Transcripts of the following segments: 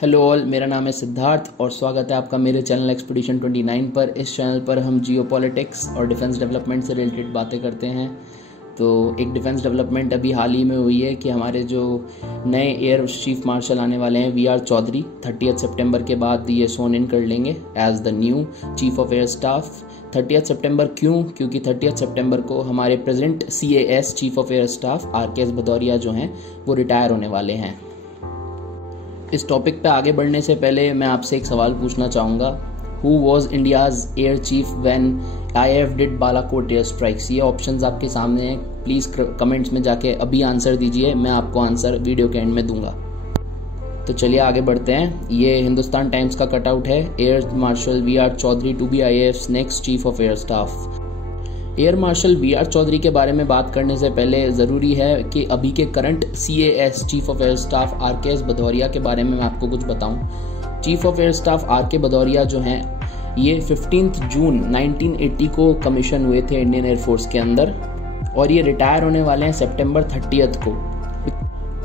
Hello all, मेरा नाम है सिद्धार्थ और स्वागत है आपका मेरे चैनल एक्सपीडिशन 29 पर। इस चैनल पर हम जियो पॉलिटिक्स और डिफेंस डेवलपमेंट से रिलेटेड बातें करते हैं। तो एक डिफेंस डेवलपमेंट अभी हाल ही में हुई है कि हमारे जो नए एयर चीफ मार्शल आने वाले हैं VR चौधरी 30 सितंबर के बाद ये सोन इन कर लेंगे as the new chief of air staff. 30 सितंबर क्यों? क्योंकि 30 सितंबर को हमारे present CAS chief of air staff RKS Bhadauria जो हैं वो रिटायर होने वाले हैं। इस टॉपिक पे आगे बढ़ने से पहले मैं आपसे एक सवाल पूछना चाहूँगा। Who was India's air chief when IAF did Balakot air strikes? ये ऑप्शंस आपके सामने हैं, प्लीज़ कमेंट्स में जाके अभी आंसर दीजिए, मैं आपको आंसर वीडियो के एंड में दूंगा। तो चलिए आगे बढ़ते हैं। ये हिंदुस्तान टाइम्स का कटआउट है। Air marshal VR Chaudhari to be IAF's next chief of air staff. Air marshal VR Chaudhari के बारे में बात करने से पहले ज़रूरी है कि अभी के current CAS chief of air staff RKS Bhadauria के बारे में मैं आपको कुछ बताऊं। Chief of air staff RK Bhadauria जो हैं ये 15 जून 1980 को कमीशन हुए थे इंडियन एयरफोर्स के अंदर और ये रिटायर होने वाले हैं सितंबर 30 को।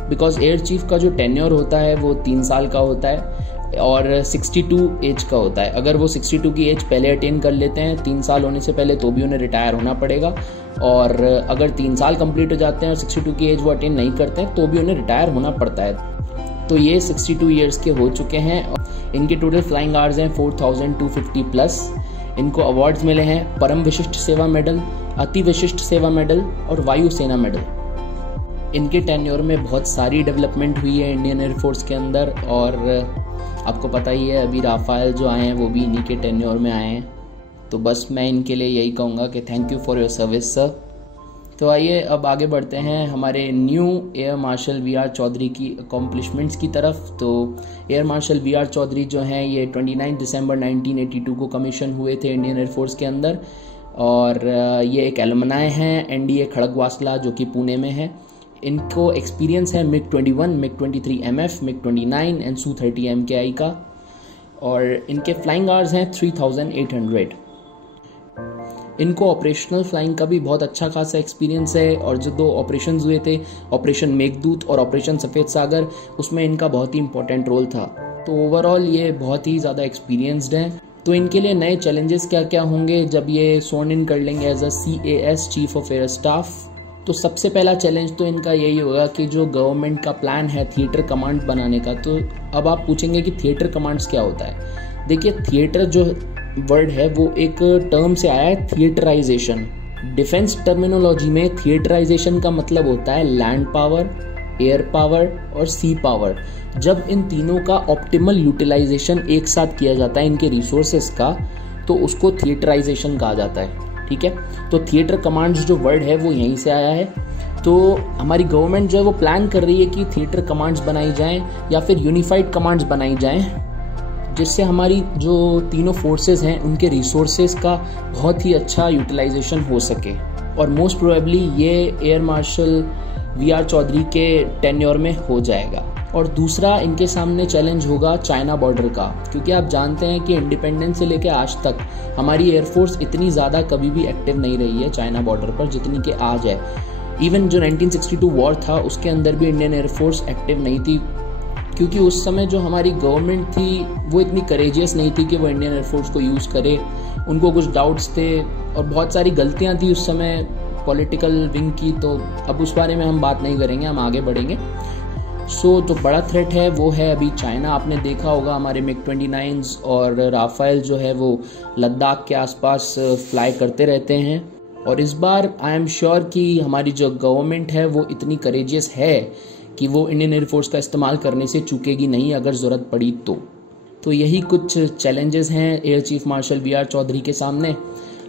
बिकॉज एयर चीफ का जो टेन्योर होता है वो 3 साल का होता है और 62 एज का होता है। अगर वो 62 की एज पहले अटेन कर लेते हैं 3 साल होने से पहले तो भी उन्हें रिटायर होना पड़ेगा, और अगर 3 साल कंप्लीट हो जाते हैं और 62 की एज वो अटेन नहीं करते हैं तो भी उन्हें रिटायर होना पड़ता है। तो ये 62 ईयर्स के हो चुके हैं। इनके टोटल फ्लाइंग आवर्स हैं 4250 प्लस। इनको अवार्ड्स मिले हैं परम विशिष्ट सेवा मेडल, अति विशिष्ट सेवा मेडल और वायु सेना मेडल। इनके टेन्योर में बहुत सारी डेवलपमेंट हुई है इंडियन एयरफोर्स के अंदर, और आपको पता ही है अभी राफेल जो आए हैं वो भी इन्हीं के टेन्योर में आए हैं। तो बस मैं इनके लिए यही कहूँगा कि thank you for your service sir. तो आइए अब आगे बढ़ते हैं हमारे new air marshal VR Chaudhari की अकॉम्प्लिशमेंट्स की तरफ। तो एयर मार्शल VR चौधरी जो हैं ये 29 दिसंबर 1982 को कमीशन हुए थे इंडियन एयरफोर्स के अंदर, और ये एक एलुमनाई हैं NDA खड़गवासला जो कि पुणे में है। इनको एक्सपीरियंस है MiG-21, MiG-23 MF, MiG-29 and Su-30 MKI का, और इनके फ्लाइंग आवर्स हैं 3800। इनको ऑपरेशनल फ्लाइंग का भी बहुत अच्छा खासा एक्सपीरियंस है, और जो 2 ऑपरेशंस हुए थे, ऑपरेशन मेघदूत और ऑपरेशन सफ़ेद सागर, उसमें इनका बहुत ही इंपॉर्टेंट रोल था। तो ओवरऑल ये बहुत ही ज़्यादा एक्सपीरियंसड हैं। तो इनके लिए नए चैलेंजेस क्या क्या होंगे जब ये सोन इन कर लेंगे as a CAS chief of air staff? तो सबसे पहला चैलेंज तो इनका यही होगा कि जो गवर्नमेंट का प्लान है थिएटर कमांड बनाने का। तो अब आप पूछेंगे कि थिएटर कमांड्स क्या होता है। देखिए, थिएटर जो वर्ड है वो एक टर्म से आया है, थिएटराइजेशन। डिफेंस टर्मिनोलॉजी में थिएटराइजेशन का मतलब होता है लैंड पावर, एयर पावर और सी पावर। जब इन तीनों का ऑप्टिमल यूटिलाइजेशन एक साथ किया जाता है इनके रिसोर्सेस का, तो उसको थिएटराइजेशन कहा जाता है। ठीक है, तो थिएटर कमांड्स जो वर्ड है वो यहीं से आया है। तो हमारी गवर्नमेंट जो है वो प्लान कर रही है कि थिएटर कमांड्स बनाई जाएं या फिर यूनिफाइड कमांड्स बनाई जाएं, जिससे हमारी जो तीनों फोर्सेस हैं उनके रिसोर्सेज का बहुत ही अच्छा यूटिलाइजेशन हो सके। और मोस्ट प्रोबेबली ये एयर मार्शल VR चौधरी के टेन्योर में हो जाएगा। और दूसरा इनके सामने चैलेंज होगा चाइना बॉर्डर का, क्योंकि आप जानते हैं कि इंडिपेंडेंस से लेकर आज तक हमारी एयरफोर्स इतनी ज़्यादा कभी भी एक्टिव नहीं रही है चाइना बॉर्डर पर जितनी कि आज है। इवन जो 1962 वॉर था उसके अंदर भी इंडियन एयरफोर्स एक्टिव नहीं थी, क्योंकि उस समय जो हमारी गवर्नमेंट थी वो इतनी करेजियस नहीं थी कि वो इंडियन एयरफोर्स को यूज़ करे। उनको कुछ डाउट्स थे और बहुत सारी गलतियाँ थी उस समय पॉलिटिकल विंग की। तो अब उस बारे में हम बात नहीं करेंगे, हम आगे बढ़ेंगे। जो बड़ा थ्रेट है वो है अभी चाइना। आपने देखा होगा हमारे MiG-29 और राफेल जो है वो लद्दाख के आसपास फ्लाई करते रहते हैं, और इस बार आई एम श्योर कि हमारी जो गवर्नमेंट है वो इतनी करेजियस है कि वो इंडियन एयरफोर्स का इस्तेमाल करने से चूकेगी नहीं अगर ज़रूरत पड़ी तो यही कुछ चैलेंजेस हैं air chief marshal VR Chaudhari के सामने।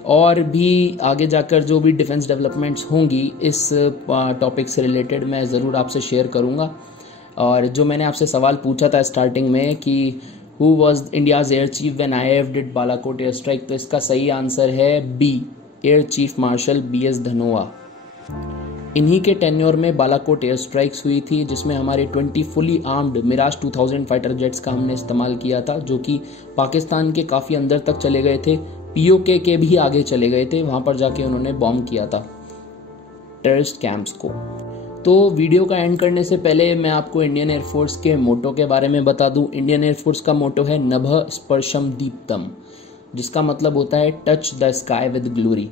और भी आगे जाकर जो भी डिफेंस डेवलपमेंट्स होंगी इस टॉपिक से रिलेटेड मैं ज़रूर आपसे शेयर करूँगा। और जो मैंने आपसे सवाल पूछा था स्टार्टिंग में कि who was India's air chief when IAF did Balakot air strike, तो इसका सही आंसर है B, air chief martial BS Dhanoa. इन्हीं के टेन्योर में बालाकोट एयर स्ट्राइक्स हुई थी, जिसमें हमारे 20 fully armed Mirage 2000 fighter jets का हमने इस्तेमाल किया था, जो कि पाकिस्तान के काफ़ी अंदर तक चले गए थे। POK के भी आगे चले गए थे, वहाँ पर जाके उन्होंने बॉम्ब किया था टेररिस्ट कैंप्स को। तो वीडियो का एंड करने से पहले मैं आपको इंडियन एयरफोर्स के मोटो के बारे में बता दूं। इंडियन एयरफोर्स का मोटो है नभः स्पर्शम दीप्तम, जिसका मतलब होता है touch the sky with glory.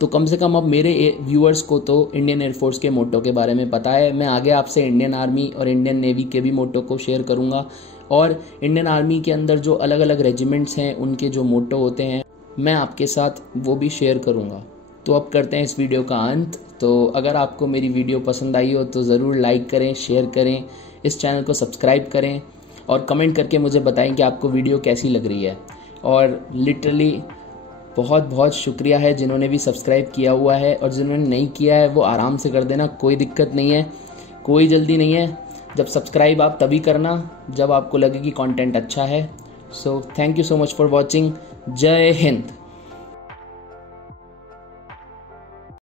तो कम से कम अब मेरे व्यूअर्स को तो इंडियन एयरफोर्स के मोटो के बारे में पता है। मैं आगे आपसे इंडियन आर्मी और इंडियन नेवी के भी मोटो को शेयर करूंगा, और इंडियन आर्मी के अंदर जो अलग अलग रेजिमेंट्स हैं उनके जो मोटो होते हैं मैं आपके साथ वो भी शेयर करूंगा। तो अब करते हैं इस वीडियो का अंत। तो अगर आपको मेरी वीडियो पसंद आई हो तो ज़रूर लाइक करें, शेयर करें, इस चैनल को सब्सक्राइब करें और कमेंट करके मुझे बताएं कि आपको वीडियो कैसी लग रही है। और लिटरली बहुत बहुत शुक्रिया है जिन्होंने भी सब्सक्राइब किया हुआ है, और जिन्होंने नहीं किया है वो आराम से कर देना, कोई दिक्कत नहीं है, कोई जल्दी नहीं है। जब सब्सक्राइब आप तभी करना जब आपको लगे कि कंटेंट अच्छा है। So thank you so much for watching. जय हिंद।